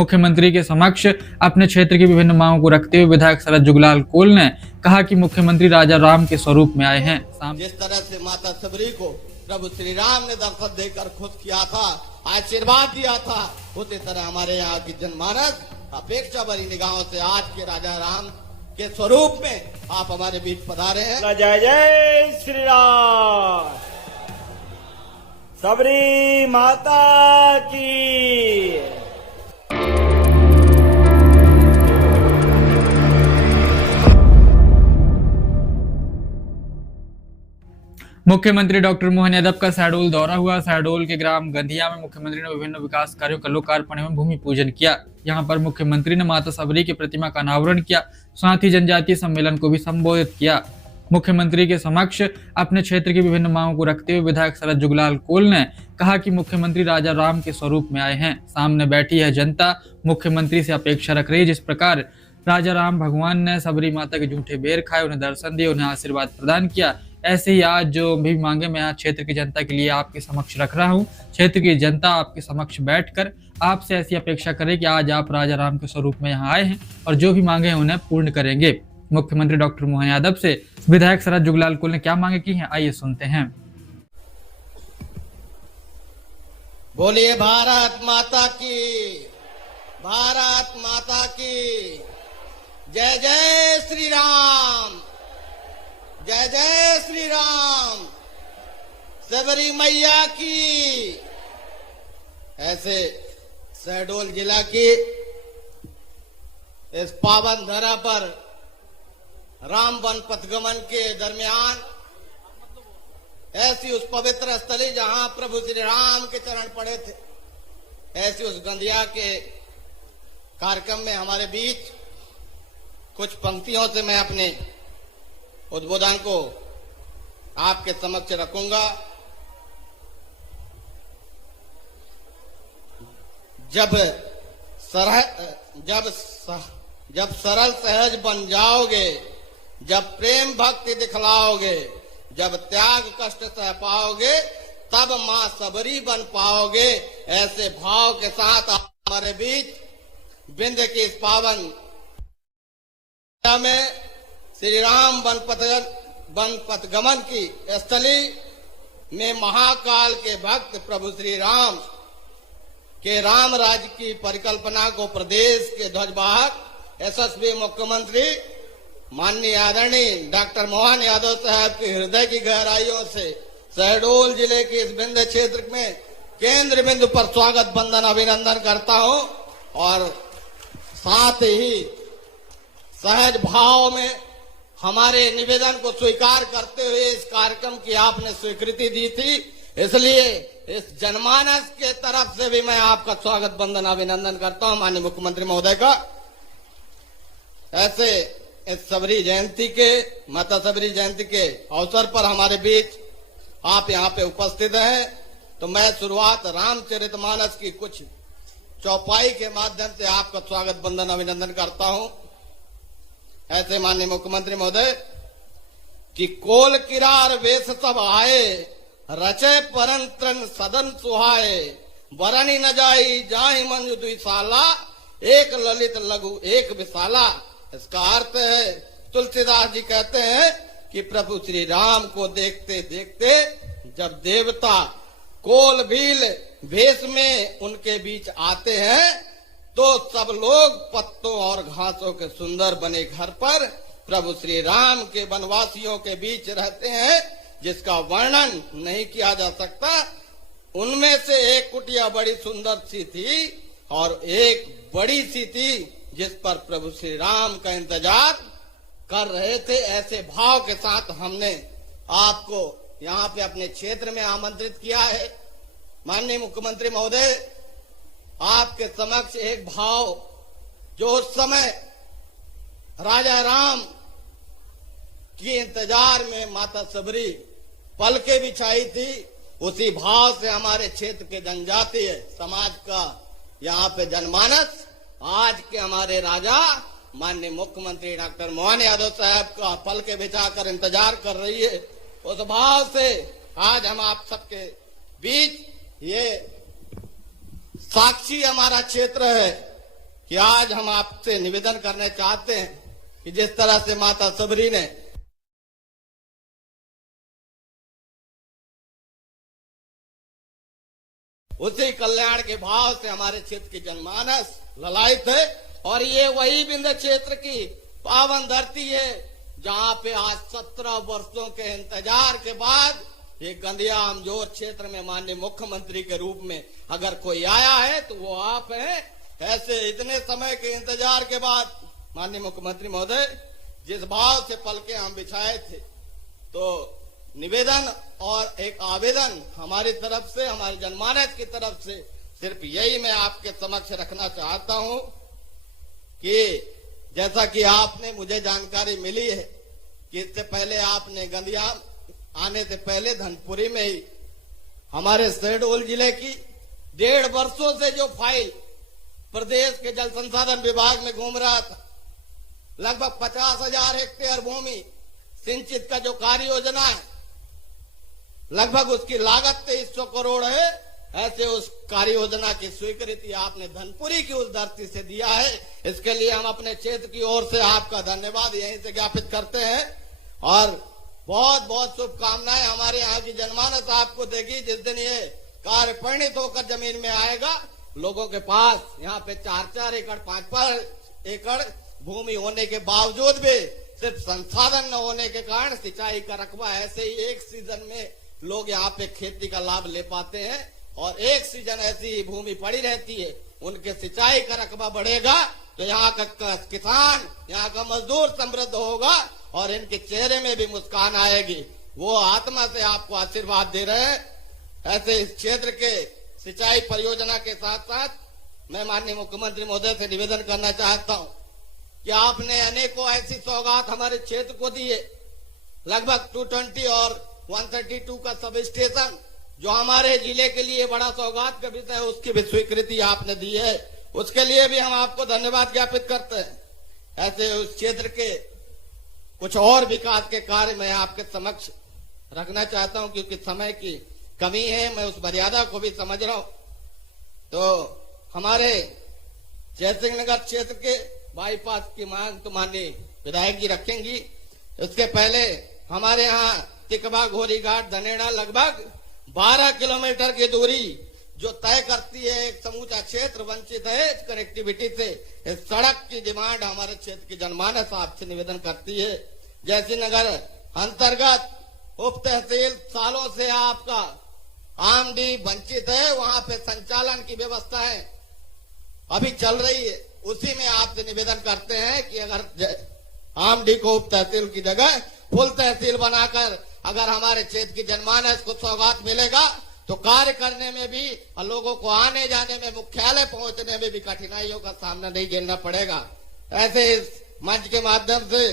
मुख्यमंत्री के समक्ष अपने क्षेत्र की विभिन्न मांगों को रखते हुए विधायक शरद जुगलाल कोल ने कहा कि मुख्यमंत्री राजा राम के स्वरूप में आए हैं। जिस तरह से माता सबरी को प्रभु श्री राम ने दर्शन देकर खुश किया था, आशीर्वाद दिया था, उसी तरह हमारे यहाँ की जनमानस अपेक्षा भरी निगाहों से आज के राजा राम के स्वरूप में आप हमारे बीच पधारे हैं। जय जय श्री राम। सबरी माता की। मुख्यमंत्री डॉक्टर मोहन यादव का शहडोल दौरा हुआ। शहडोल के ग्राम गंधिया में मुख्यमंत्री ने विभिन्न विकास कार्यों का लोकार्पण एवं भूमि पूजन किया। यहां पर मुख्यमंत्री ने माता सबरी की प्रतिमा का अनावरण किया, साथ ही जनजातीय सम्मेलन को भी संबोधित किया। मुख्यमंत्री के समक्ष अपने क्षेत्र की विभिन्न मांगों को रखते हुए विधायक शरद जुगलाल कोल ने कहा कि मुख्यमंत्री राजा राम के स्वरूप में आए हैं। सामने बैठी है जनता मुख्यमंत्री से अपेक्षा रख रही है। जिस प्रकार राजा राम भगवान ने सबरी माता के जूठे बेर खाए, उन्हें दर्शन दिए, उन्हें आशीर्वाद प्रदान किया, ऐसे ही आज जो भी मांगे मैं आज क्षेत्र की जनता के लिए आपके समक्ष रख रहा हूं। क्षेत्र की जनता आपके समक्ष बैठकर आपसे ऐसी अपेक्षा करे कि आज आप राजा राम के स्वरूप में यहाँ आए हैं और जो भी मांगे हैं उन्हें पूर्ण करेंगे। मुख्यमंत्री डॉक्टर मोहन यादव से विधायक शरद जुगलाल कोल ने क्या मांगे की हैं, आइए सुनते हैं। बोलिए भारत माता की, भारत माता की। जय जय श्री राम, जय जय श्री राम। सबरी मैया की। ऐसे शहडोल जिला की इस पावन धरा पर राम वन पथगमन के दरमियान ऐसी उस पवित्र स्थली जहां प्रभु श्री राम के चरण पड़े थे, ऐसी उस गंधिया के कार्यक्रम में हमारे बीच कुछ पंक्तियों से मैं अपने उद्बोधन को आपके समक्ष रखूंगा। जब सरल सहज बन जाओगे, जब प्रेम भक्ति दिखलाओगे, जब त्याग कष्ट सह पाओगे, तब मां सबरी बन पाओगे। ऐसे भाव के साथ हमारे बीच विंध्य की इस पावन में श्री राम वन पथगमन की स्थली में महाकाल के भक्त प्रभु श्री राम के राम राज्य की परिकल्पना को प्रदेश के ध्वजवाहक यशस्वी मुख्यमंत्री माननीय आदरणीय डॉक्टर मोहन यादव साहब के हृदय की गहराइयों से शहडोल जिले के इस विंध्य क्षेत्र में केंद्र बिंदु पर स्वागत बंदन अभिनंदन करता हूं और साथ ही सहज भाव में हमारे निवेदन को स्वीकार करते हुए इस कार्यक्रम की आपने स्वीकृति दी थी, इसलिए इस जनमानस के तरफ से भी मैं आपका स्वागत बंदन अभिनंदन करता हूं माननीय मुख्यमंत्री महोदय का। ऐसे इस सबरी जयंती के, माता सबरी जयंती के अवसर पर हमारे बीच आप यहाँ पे उपस्थित हैं, तो मैं शुरुआत रामचरितमानस की कुछ चौपाई के माध्यम से आपका स्वागत बंदन अभिनंदन करता हूं। ऐसे माननीय मुख्यमंत्री महोदय कि कोल किरार वेश सब आए, रचे परंतन सदन सुहाए, वरणी न जाई जाहि मंजु दुईसाला, एक ललित लघु एक विशाला। इसका अर्थ है, तुलसीदास जी कहते हैं कि प्रभु श्री राम को देखते देखते जब देवता कोल भील वेश में उनके बीच आते हैं, तो सब लोग पत्तों और घासों के सुंदर बने घर पर प्रभु श्री राम के वनवासियों के बीच रहते हैं, जिसका वर्णन नहीं किया जा सकता। उनमें से एक कुटिया बड़ी सुंदर सी थी और एक बड़ी सी थी जिस पर प्रभु श्री राम का इंतजार कर रहे थे। ऐसे भाव के साथ हमने आपको यहाँ पे अपने क्षेत्र में आमंत्रित किया है। माननीय मुख्यमंत्री महोदय, आपके समक्ष एक भाव जो उस समय राजा राम की इंतजार में माता सबरी पलके बिछाई थी, उसी भाव से हमारे क्षेत्र के जनजातीय समाज का यहाँ पे जनमानस आज के हमारे राजा माननीय मुख्यमंत्री डॉक्टर मोहन यादव साहब का पलके बिछाकर इंतजार कर रही है। उस भाव से आज हम आप सबके बीच ये साक्षी हमारा क्षेत्र है कि आज हम आपसे निवेदन करने चाहते हैं कि जिस तरह से माता सबरी ने उसी कल्याण के भाव से हमारे क्षेत्र की जनमानस ललायित है। और ये वही विंध्य क्षेत्र की पावन धरती है जहां पे आज 17 वर्षों के इंतजार के बाद ये गंधिया अमजोर क्षेत्र में माननीय मुख्यमंत्री के रूप में अगर कोई आया है तो वो आप हैं। ऐसे इतने समय के इंतजार के बाद माननीय मुख्यमंत्री महोदय जिस भाव से पलके हम बिछाए थे, तो निवेदन और एक आवेदन हमारी तरफ से, हमारे जनमानस की तरफ से सिर्फ यही मैं आपके समक्ष रखना चाहता हूं कि जैसा कि आपने मुझे जानकारी मिली है कि इससे पहले आपने गंधिया आने से पहले धनपुरी में ही हमारे शहडोल जिले की 1.5 वर्षों से जो फाइल प्रदेश के जल संसाधन विभाग में घूम रहा था, लगभग 50,000 हेक्टेयर भूमि सिंचित का जो कार्य योजना है, लगभग उसकी लागत 2300 करोड़ है। ऐसे उस कार्य योजना की स्वीकृति आपने धनपुरी की उस धरती से दिया है। इसके लिए हम अपने क्षेत्र की ओर से आपका धन्यवाद यहीं से ज्ञापित करते हैं और बहुत बहुत शुभकामनाएं हमारे यहाँ की जनमानस आपको देगी। जिस दिन ये कार्य परिणित होकर जमीन में आएगा, लोगों के पास यहाँ पे 4-4 एकड़ 5-5 एकड़ भूमि होने के बावजूद भी सिर्फ संसाधन न होने के कारण सिंचाई का रकबा ऐसे ही एक सीजन में लोग यहाँ पे खेती का लाभ ले पाते हैं और एक सीजन ऐसी ही भूमि पड़ी रहती है। उनके सिंचाई का रकबा बढ़ेगा तो यहाँ का किसान, यहाँ का मजदूर समृद्ध होगा और इनके चेहरे में भी मुस्कान आएगी। वो आत्मा से आपको आशीर्वाद दे रहे हैं। ऐसे इस क्षेत्र के सिंचाई परियोजना के साथ साथ मैं माननीय मुख्यमंत्री महोदय से निवेदन करना चाहता हूँ कि आपने अनेकों ऐसी सौगात हमारे क्षेत्र को दी है। लगभग 220 और 132 का सब स्टेशन जो हमारे जिले के लिए बड़ा सौगात का विषय है, उसकी भी स्वीकृति आपने दी है। उसके लिए भी हम आपको धन्यवाद ज्ञापित करते हैं। ऐसे उस क्षेत्र के कुछ और विकास के कार्य मैं आपके समक्ष रखना चाहता हूं क्योंकि समय की कमी है, मैं उस मर्यादा को भी समझ रहा हूं। तो हमारे जयसिंह नगर क्षेत्र के बाईपास की मांग तो माननीय विधायक जी रखेंगी। उसके पहले हमारे यहाँ तिकवा घोरीघाट धनेड़ा लगभग 12 किलोमीटर की दूरी जो तय करती है एक समूचा क्षेत्र वंचित है कनेक्टिविटी से। इस सड़क की डिमांड हमारे क्षेत्र की जनमानस आपसे निवेदन करती है। जयसिंह नगर अंतर्गत उप तहसील सालों से आपका आमडी वंचित है, वहां पे संचालन की व्यवस्था है अभी चल रही है। उसी में आपसे निवेदन करते हैं कि अगर आमडी को उप तहसील की जगह फुल तहसील बनाकर अगर हमारे क्षेत्र की जनमानस को सौगात मिलेगा तो कार्य करने में भी और लोगों को आने जाने में, मुख्यालय पहुंचने में भी कठिनाइयों का सामना नहीं झेलना पड़ेगा। ऐसे इस मंच के माध्यम से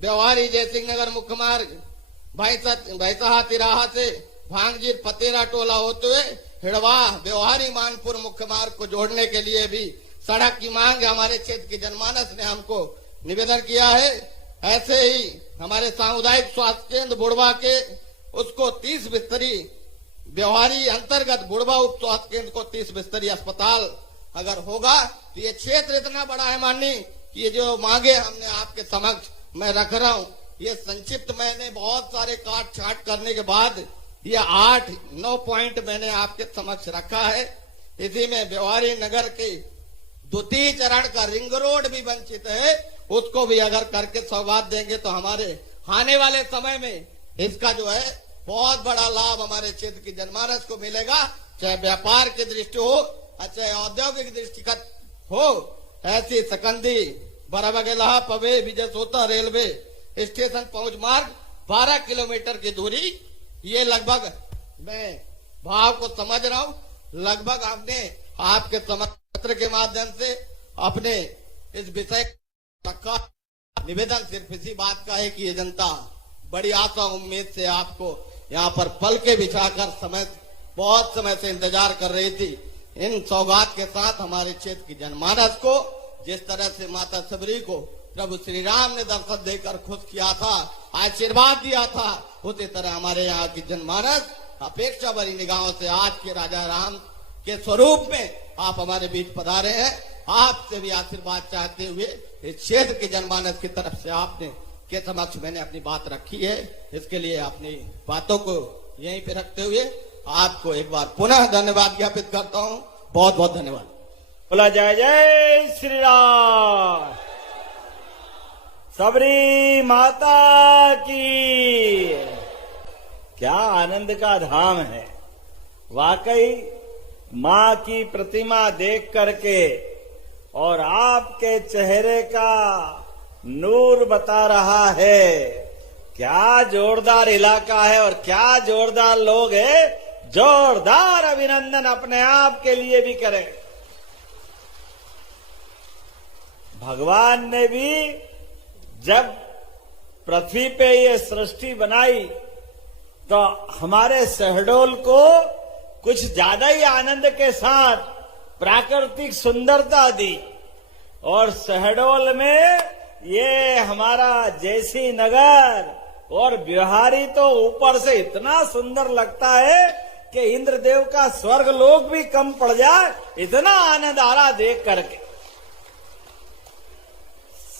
व्यवहारी जयसिंह नगर मुख्य मार्ग भैंसहा तिराहा से भांगजीर पतेरा टोला होते हुए हिड़वा व्यवहारी मानपुर मुख्य मार्ग को जोड़ने के लिए भी सड़क की मांग हमारे क्षेत्र की जनमानस ने हमको निवेदन किया है। ऐसे ही हमारे सामुदायिक स्वास्थ्य केंद्र बुढ़वा के उसको 30 बिस्तरी व्यवहारी अंतर्गत बुढ़वा उप स्वास्थ्य केंद्र को 30 बिस्तरी अस्पताल अगर होगा तो ये क्षेत्र इतना बड़ा है माननीय कि ये जो मांगे हमने आपके समक्ष मैं रख रहा हूँ, ये संक्षिप्त मैंने बहुत सारे काट छाट करने के बाद ये 8-9 पॉइंट मैंने आपके समक्ष रखा है। इसी में व्यवहारी नगर के द्वितीय चरण का रिंग रोड भी वंचित है, उसको भी अगर करके सौगात देंगे तो हमारे आने वाले समय में इसका जो है बहुत बड़ा लाभ हमारे क्षेत्र की जनमानस को मिलेगा, चाहे व्यापार की दृष्टि हो चाहे औद्योगिक दृष्टिगत हो। ऐसी सकंदी बराबगेला पवे विजय सोता रेलवे स्टेशन पहुंच मार्ग 12 किलोमीटर की दूरी, ये लगभग मैं भाव को समझ रहा हूँ, लगभग हमने आपके पत्र के माध्यम से अपने इस विषय का निवेदन सिर्फ इसी बात का है कि ये जनता बड़ी आशा उम्मीद से आपको यहाँ पर पल के बिछाकर बहुत समय से इंतजार कर रही थी। इन सौगात के साथ हमारे क्षेत्र की जनमानस को जिस तरह से माता सबरी को प्रभु श्री राम ने दर्शन देकर खुश किया था, आशीर्वाद दिया था, उसी तरह हमारे यहाँ की जनमानस अपेक्षा भरी निगाहों से आज के राजा राम के स्वरूप में आप हमारे बीच पधारे हैं। आपसे भी आशीर्वाद चाहते हुए इस क्षेत्र के जनमानस की तरफ से आपने के समक्ष मैंने अपनी बात रखी है। इसके लिए अपनी बातों को यहीं पे रखते हुए आपको एक बार पुनः धन्यवाद ज्ञापित करता हूं। बहुत बहुत धन्यवाद। बोला जय जय श्री राम। सबरी माता की। क्या आनंद का धाम है वाकई। मां की प्रतिमा देख करके और आपके चेहरे का नूर बता रहा है। क्या जोरदार इलाका है और क्या जोरदार लोग हैं। जोरदार अभिनंदन अपने आप के लिए भी करें। भगवान ने भी जब पृथ्वी पे ये सृष्टि बनाई तो हमारे शहडोल को कुछ ज्यादा ही आनंद के साथ प्राकृतिक सुंदरता दी। और शहडोल में ये हमारा जैसी नगर और बिहारी तो ऊपर से इतना सुंदर लगता है कि इंद्रदेव का स्वर्ग लोक भी कम पड़ जाए, इतना आनंद आ रहा देख करके।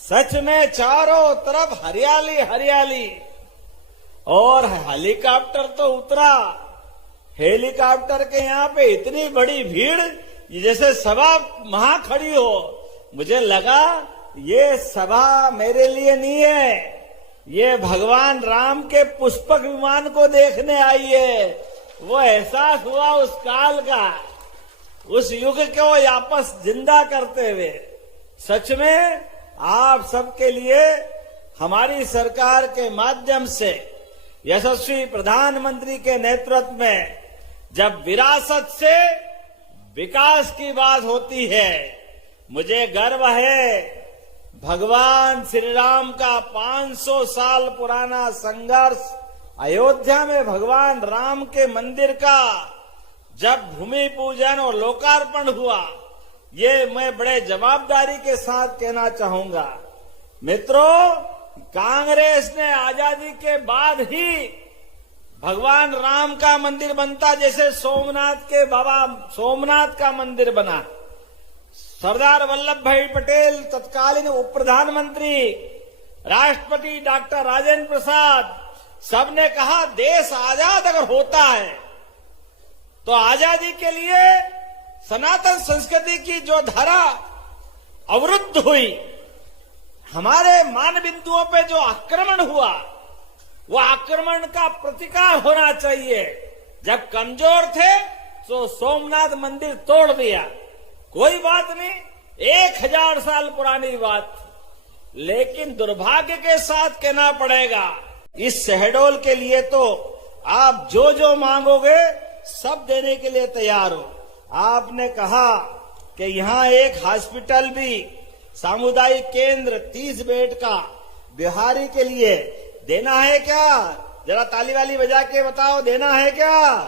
सच में चारों तरफ हरियाली हरियाली। और हेलीकॉप्टर तो उतरा। हेलीकॉप्टर के यहाँ पे इतनी बड़ी भीड़ जैसे सभा वहां खड़ी हो। मुझे लगा ये सभा मेरे लिए नहीं है, ये भगवान राम के पुष्पक विमान को देखने आई है। वो एहसास हुआ उस काल का, उस युग को वापस जिंदा करते हुए। सच में आप सबके लिए हमारी सरकार के माध्यम से यशस्वी प्रधानमंत्री के नेतृत्व में जब विरासत से विकास की बात होती है, मुझे गर्व है। भगवान श्री राम का 500 साल पुराना संघर्ष, अयोध्या में भगवान राम के मंदिर का जब भूमि पूजन और लोकार्पण हुआ, ये मैं बड़े जवाबदारी के साथ कहना चाहूंगा। मित्रों, कांग्रेस ने आजादी के बाद ही भगवान राम का मंदिर बनता, जैसे सोमनाथ के बाबा सोमनाथ का मंदिर बना। सरदार वल्लभ भाई पटेल तत्कालीन उप प्रधानमंत्री, राष्ट्रपति डॉक्टर राजेंद्र प्रसाद, सबने कहा देश आजाद अगर होता है तो आजादी के लिए सनातन संस्कृति की जो धारा अवरुद्ध हुई, हमारे मान बिंदुओं पे जो आक्रमण हुआ, वो आक्रमण का प्रतिकार होना चाहिए। जब कमजोर थे तो सोमनाथ मंदिर तोड़ दिया, कोई बात नहीं, 1000 साल पुरानी बात। लेकिन दुर्भाग्य के साथ कहना पड़ेगा, इस शहडोल के लिए तो आप जो जो मांगोगे सब देने के लिए तैयार हो। आपने कहा कि यहाँ एक हॉस्पिटल भी, सामुदायिक केंद्र 30 बेड का बिहारी के लिए देना है क्या? जरा ताली वाली बजा के बताओ, देना है क्या?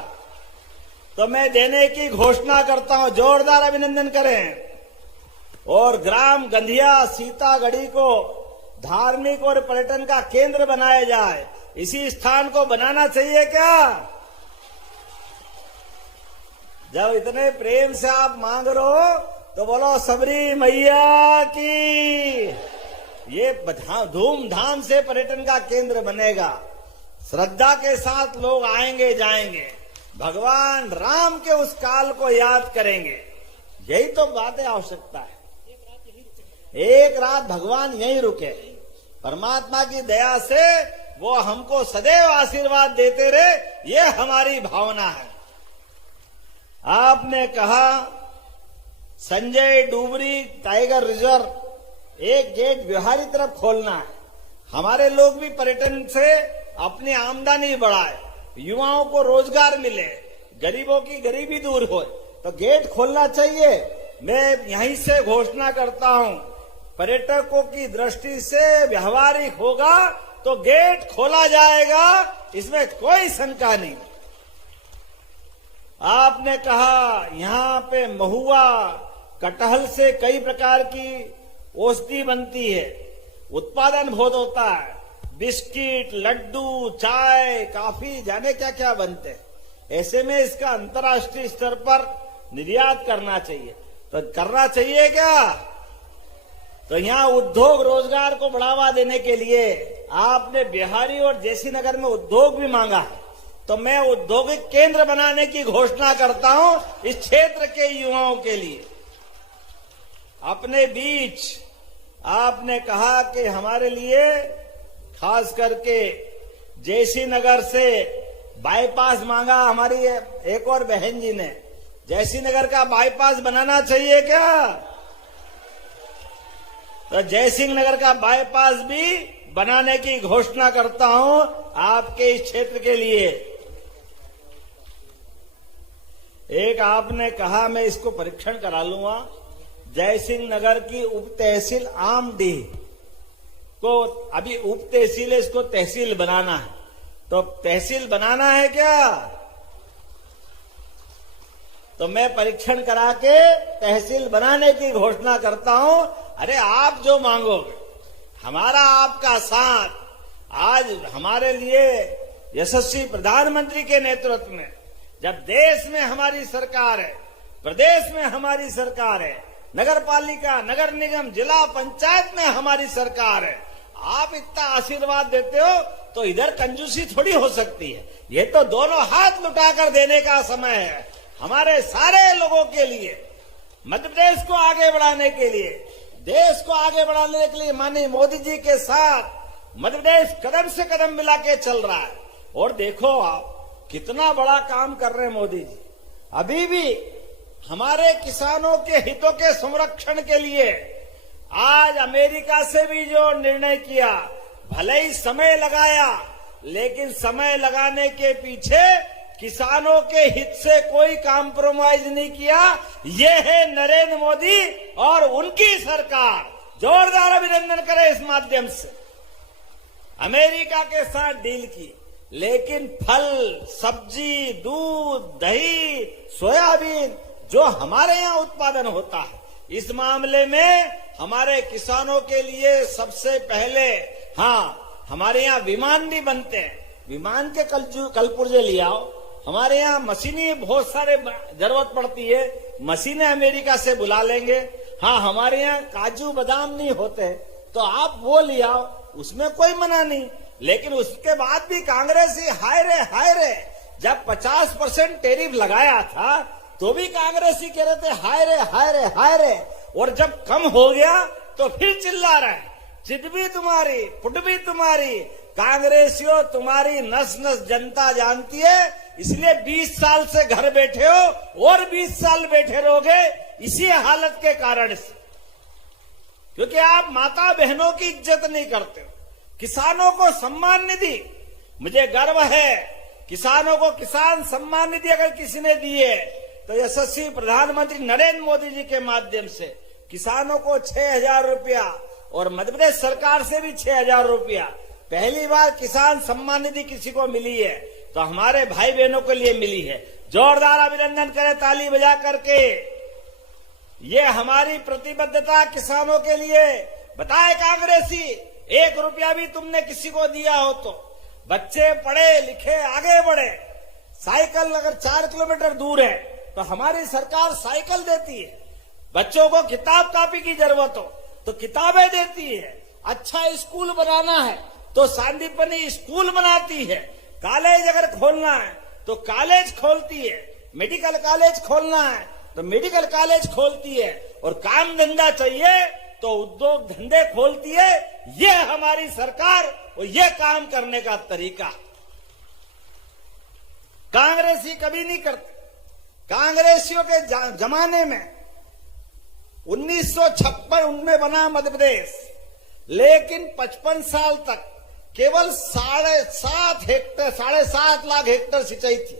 तो मैं देने की घोषणा करता हूं, जोरदार अभिनंदन करें। और ग्राम गंधिया सीतागढ़ी को धार्मिक और पर्यटन का केंद्र बनाया जाए, इसी स्थान को बनाना चाहिए क्या? जब इतने प्रेम से आप मांग रहे हो तो बोलो सबरी मैया की। ये धूमधाम से पर्यटन का केंद्र बनेगा, श्रद्धा के साथ लोग आएंगे जाएंगे, भगवान राम के उस काल को याद करेंगे। यही तो बात है, आवश्यकता है। एक रात भगवान यहीं रुके, परमात्मा की दया से वो हमको सदैव आशीर्वाद देते रहे, ये हमारी भावना है। आपने कहा संजय डूबरी टाइगर रिजर्व एक गेट बिहारी तरफ खोलना है। हमारे लोग भी पर्यटन से अपनी आमदनी बढ़ाए, युवाओं को रोजगार मिले, गरीबों की गरीबी दूर हो, तो गेट खोलना चाहिए। मैं यहीं से घोषणा करता हूं, पर्यटकों की दृष्टि से व्यवहारिक होगा तो गेट खोला जाएगा, इसमें कोई शंका नहीं। आपने कहा यहाँ पे महुआ कटहल से कई प्रकार की औषधि बनती है, उत्पादन बहुत होता है, बिस्किट, लड्डू, चाय, काफी, जाने क्या क्या बनते हैं। ऐसे में इसका अंतर्राष्ट्रीय स्तर पर निर्यात करना चाहिए। तो करना चाहिए क्या? तो यहाँ उद्योग रोजगार को बढ़ावा देने के लिए आपने बिहारी और जेसी नगर में उद्योग भी मांगा है, तो मैं औद्योगिक केंद्र बनाने की घोषणा करता हूं इस क्षेत्र के युवाओं के लिए। अपने बीच आपने कहा कि हमारे लिए खास करके जेसी नगर से बाईपास मांगा, हमारी एक और बहन जी ने। जेसी नगर का बाईपास बनाना चाहिए क्या? तो जयसिंह नगर का बाईपास भी बनाने की घोषणा करता हूं आपके इस क्षेत्र के लिए। एक आपने कहा मैं इसको परीक्षण करा लूंगा, जयसिंह नगर की उप तहसील आमडीह को अभी उप तहसील है, इसको तहसील बनाना है। तो तहसील बनाना है क्या? तो मैं परीक्षण करा के तहसील बनाने की घोषणा करता हूं। अरे आप जो मांगोगे, हमारा आपका साथ, आज हमारे लिए यशस्वी प्रधानमंत्री के नेतृत्व में जब देश में हमारी सरकार है, प्रदेश में हमारी सरकार है, नगर पालिका, नगर निगम, जिला पंचायत में हमारी सरकार है, आप इतना आशीर्वाद देते हो तो इधर कंजूसी थोड़ी हो सकती है। ये तो दोनों हाथ लुटाकर देने का समय है हमारे सारे लोगों के लिए, मध्य प्रदेश को आगे बढ़ाने के लिए, देश को आगे बढ़ाने के लिए। माननीय मोदी जी के साथ मध्य प्रदेश कदम से कदम मिला के चल रहा है। और देखो आप कितना बड़ा काम कर रहे हैं मोदी जी। अभी भी हमारे किसानों के हितों के संरक्षण के लिए आज अमेरिका से भी जो निर्णय किया, भले ही समय लगाया, लेकिन समय लगाने के पीछे किसानों के हित से कोई कॉम्प्रोमाइज नहीं किया। ये है नरेंद्र मोदी और उनकी सरकार। जोरदार अभिनंदन करें इस माध्यम से। अमेरिका के साथ डील की, लेकिन फल, सब्जी, दूध, दही, सोयाबीन जो हमारे यहाँ उत्पादन होता है, इस मामले में हमारे किसानों के लिए सबसे पहले, हाँ, हमारे यहाँ विमान भी बनते हैं। विमान के कलपुर्जे ले आओ। हमारे यहाँ मशीनी बहुत सारे जरूरत पड़ती है, मशीनें अमेरिका से बुला लेंगे। हाँ, हमारे यहाँ काजू बादाम नहीं होते तो आप वो ले आओ, उसमें कोई मना नहीं। लेकिन उसके बाद भी कांग्रेसी हाय रे, जब 50% टैरिफ लगाया था तो भी कांग्रेसी कह रहे थे हाय रे, और जब कम हो गया तो फिर चिल्ला रहे, जिद भी तुम्हारी, फुट भी तुम्हारी। कांग्रेसियों, तुम्हारी नस नस जनता जानती है, इसलिए 20 साल से घर बैठे हो और 20 साल बैठे रहोगे इसी हालत के कारण से, क्योंकि आप माता बहनों की इज्जत नहीं करते हो। किसानों को सम्मान निधि, मुझे गर्व है, किसानों को किसान सम्मान निधि अगर किसी ने दी है तो यशस्वी प्रधानमंत्री नरेंद्र मोदी जी के माध्यम से किसानों को 6,000 रुपया और मध्य प्रदेश सरकार से भी 6,000 रुपया पहली बार किसान सम्मान निधि किसी को मिली है, तो हमारे भाई बहनों के लिए मिली है। जोरदार अभिनंदन करें ताली बजा करके। ये हमारी प्रतिबद्धता किसानों के लिए। बताए कांग्रेसी, 1 रुपया भी तुमने किसी को दिया हो तो बच्चे पढ़े लिखे आगे बढ़े। साइकिल अगर 4 किलोमीटर दूर है तो हमारी सरकार साइकिल देती है। बच्चों को किताब कापी की जरूरत हो तो किताबें देती है। अच्छा स्कूल बनाना है तो सांदीपनी स्कूल बनाती है। कॉलेज अगर खोलना है तो कॉलेज खोलती है। मेडिकल कॉलेज खोलना है तो मेडिकल कॉलेज खोलती है। और काम धंधा चाहिए तो उद्योग धंधे खोलती है। ये हमारी सरकार और ये काम करने का तरीका। कांग्रेसी कभी नहीं करते। कांग्रेसियों के जमाने में 1956 उनमें बना मध्य प्रदेश, लेकिन 55 साल तक केवल 7.5 लाख हेक्टेयर सिंचाई थी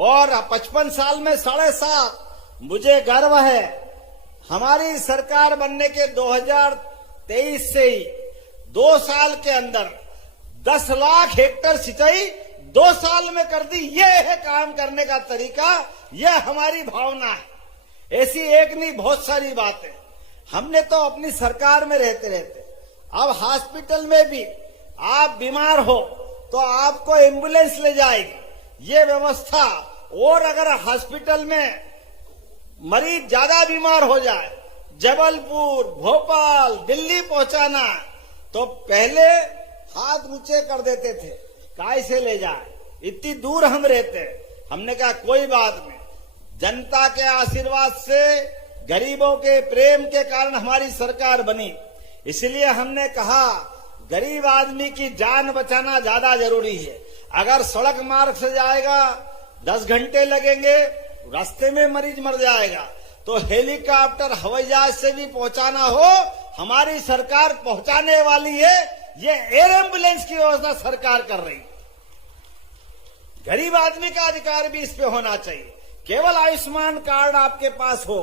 और 55 साल में 7.5। मुझे गर्व है हमारी सरकार बनने के 2023 से ही 2 साल के अंदर 10 लाख हेक्टेयर सिंचाई 2 साल में कर दी। ये है काम करने का तरीका, ये हमारी भावना है। ऐसी एक नहीं बहुत सारी बातें। हमने तो अपनी सरकार में रहते रहते अब हॉस्पिटल में भी आप बीमार हो तो आपको एम्बुलेंस ले जाएगी, ये व्यवस्था। और अगर हॉस्पिटल में मरीज ज्यादा बीमार हो जाए, जबलपुर, भोपाल, दिल्ली पहुंचाना, तो पहले हाथ ऊंचे कर देते थे, काय से ले जाए, इतनी दूर हम रहते। हमने कहा कोई बात नहीं, जनता के आशीर्वाद से, गरीबों के प्रेम के कारण हमारी सरकार बनी। इसलिए हमने कहा गरीब आदमी की जान बचाना ज्यादा जरूरी है। अगर सड़क मार्ग से जाएगा 10 घंटे लगेंगे, रास्ते में मरीज मर जाएगा, तो हेलीकॉप्टर, हवाई जहाज से भी पहुंचाना हो, हमारी सरकार पहुंचाने वाली है। ये एयर एम्बुलेंस की व्यवस्था सरकार कर रही। गरीब आदमी का अधिकार भी इस पे होना चाहिए। केवल आयुष्मान कार्ड आपके पास हो,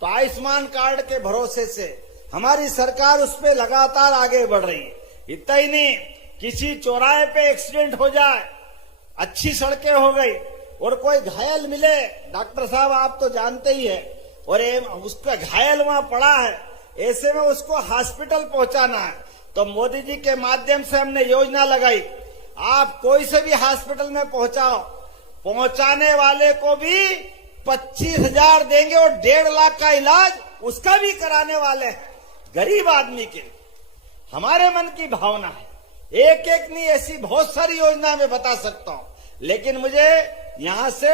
तो आयुष्मान कार्ड के भरोसे से हमारी सरकार उस पे लगातार आगे बढ़ रही है। इतना ही नहीं, किसी चौराहे पे एक्सीडेंट हो जाए, अच्छी सड़कें हो गई और कोई घायल मिले, डॉक्टर साहब आप तो जानते ही है, और उसका घायल वहां पड़ा है, ऐसे में उसको हॉस्पिटल पहुंचाना है, तो मोदी जी के माध्यम से हमने योजना लगाई, आप कोई से भी हॉस्पिटल में पहुंचाओ, पहुंचाने वाले को भी 25,000 देंगे और 1.5 लाख का इलाज उसका भी कराने वाले हैं। गरीब आदमी के हमारे मन की भावना है, एक एक नहीं, ऐसी बहुत सारी योजना मैं बता सकता हूं, लेकिन मुझे यहां से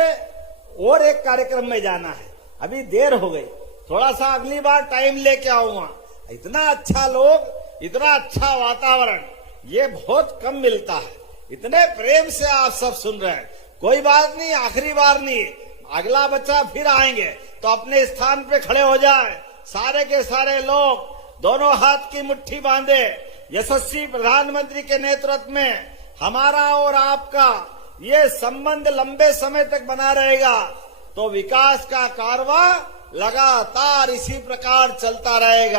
और एक कार्यक्रम में जाना है, अभी देर हो गई, थोड़ा सा अगली बार टाइम लेके आऊंगा। इतना अच्छा लोग, इतना अच्छा वातावरण ये बहुत कम मिलता है, इतने प्रेम से आप सब सुन रहे हैं। कोई बात नहीं, आखिरी बार नहीं, अगला बच्चा फिर आएंगे तो अपने स्थान पे खड़े हो जाए, सारे के सारे लोग दोनों हाथ की मुट्ठी बांधे। यशस्वी प्रधानमंत्री के नेतृत्व में हमारा और आपका ये संबंध लंबे समय तक बना रहेगा, तो विकास का कारवां लगातार इसी प्रकार चलता रहेगा।